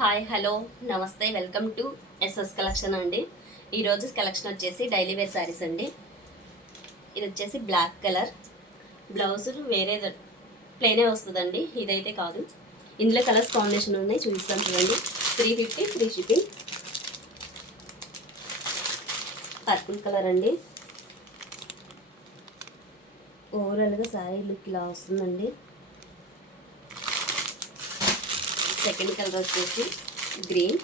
Hi hello నమస్తే welcome to SS collection అండి. ఈరోజు కలెక్షన్ వచ్చేసి డైలీ వేర్ శారీస్ అండి. ఇది వచ్చేసి బ్లాక్ కలర్ బ్లౌజ్ వేరే ప్లెయినే వస్తుందండి, ఇదైతే కాదు. ఇందులో కలర్స్ కాంబినేషన్ ఉన్నాయి, చూపిస్తాను చూడండి. 350 ఫ్రీ షిప్పింగ్. పర్పుల్ కలర్ అండి. ఓవరాల్గా శారీ లుక్ ఇలా వస్తుందండి. సెకండ్ కలర్ వచ్చేసి గ్రీన్.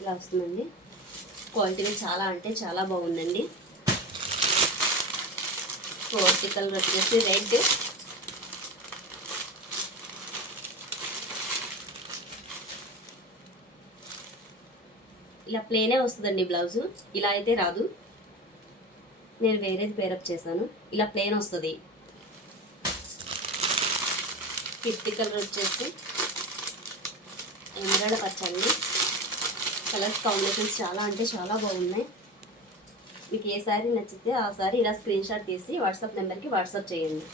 ఇలా వస్తుందండి. క్వాలిటీ చాలా అంటే చాలా బాగుందండి. ఫోర్త్ కలర్ వచ్చేసి రెడ్. ఇలా ప్లేనే వస్తుందండి బ్లౌజు, ఇలా అయితే రాదు. నేను వేరేది పేరప్ చేశాను. ఇలా ప్లేన్ వస్తుంది. ఫిఫ్త్ కలర్ వచ్చేసి ఎమరాల్డ్ పచ్చండి. కలర్స్ కాంబినేషన్స్ చాలా అంటే చాలా బాగున్నాయి. మీకు ఏ శారీ నచ్చితే ఆ శారీ ఇలా స్క్రీన్ షాట్ తీసి వాట్సాప్ నెంబర్కి వాట్సాప్ చేయండి.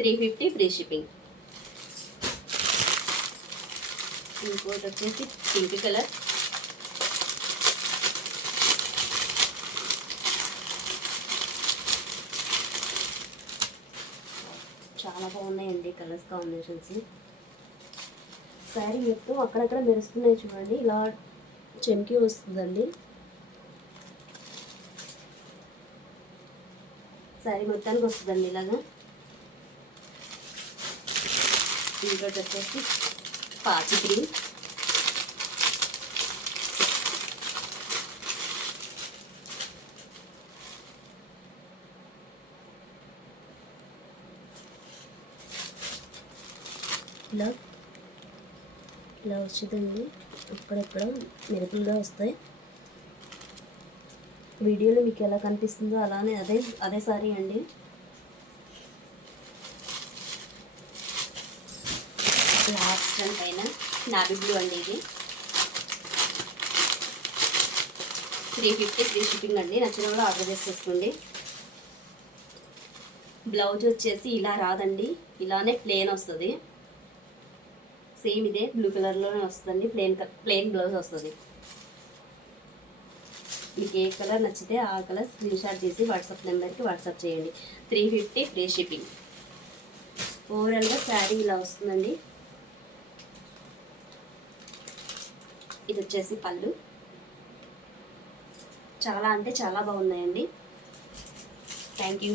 350 ఫ్రీ షిప్పింగ్. ఇంకోటి వచ్చేసి పింక్ కలర్. చాలా బాగున్నాయండి కలర్స్ కాంబినేషన్స్. శారీ మొత్తం అక్కడక్కడ మెరుస్తున్నాయి చూడండి, ఇలా చెంకి వస్తుందండి. శారీ మొత్తానికి వస్తుందండి ఇలాగా. ఇంకోటి వచ్చేసి పాచి గ్రీన్. ఇలా ఇలా వచ్చిందండి, అక్కడక్కడ మెరుపులుగా వస్తాయి. వీడియోలో మీకు ఎలా కనిపిస్తుందో అలానే అదే సారీ అండి. లాస్ట్ టైం పైన నావీ బ్లూ అండి. ఇది 350 ఫ్రీ షిప్పింగ్ అండి. నచ్చిన వాళ్ళు ఆర్డర్ చేసేసుకోండి. బ్లౌజ్ వచ్చేసి ఇలా రాదండి, ఇలానే ప్లేన్ వస్తుంది. సేమ్ ఇదే బ్లూ కలర్లోనే వస్తుందండి. ప్లెయిన్ బ్లౌజ్ వస్తుంది. మీకు ఏ కలర్ నచ్చితే ఆ కలర్ స్క్రీన్ షాట్ తీసి వాట్సాప్ నెంబర్కి వాట్సాప్ చేయండి. 350 ఫ్రీ షిప్పింగ్. ఓవరాల్గా శారీ ఇలా వస్తుందండి. ఇది వచ్చేసి పళ్ళు. చాలా అంటే చాలా బాగున్నాయండి. Thank you.